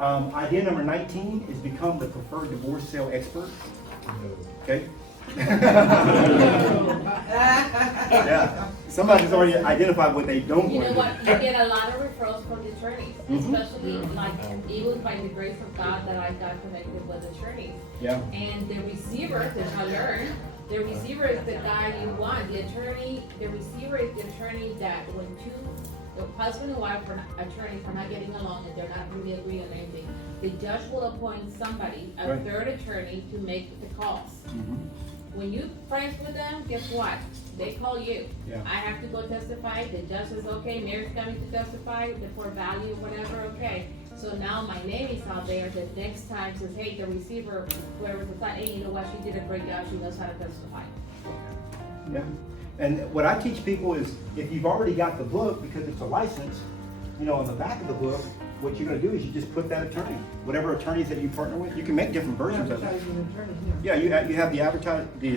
Idea number 19 is become the preferred divorce sale expert. Okay? Yeah. Somebody's already identified what they don't You want know to what, do. you get a lot of referrals from the attorneys, Mhm. especially like, it was by the grace of God that I got connected with attorneys. Yeah. And the receiver, which I learned, the receiver is the guy you want, the receiver is the attorney that when the husband and wife or attorneys are not getting along and they're not really agreeing on anything, the judge will appoint somebody, a Right. third attorney, to make the calls. Mhm. When you friends with them, guess what? They call you. Yeah. I have to go testify, the judge says, okay, Mary's coming to testify, the for value, whatever, okay. So now my name is out there, the next time says, hey, the receiver, whoever's assigned, hey, you know what, she did a great job, she knows how to testify. Yeah. And what I teach people is if you've already got the book, because it's a license, on the back of the book, what you're gonna do is you just put that attorney, whatever attorneys that you partner with, you can make different versions of it. Yeah, you have the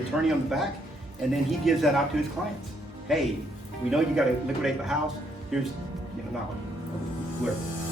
attorney on the back, and then he gives that out to his clients. Hey, we know you gotta liquidate the house, here's, not whoever.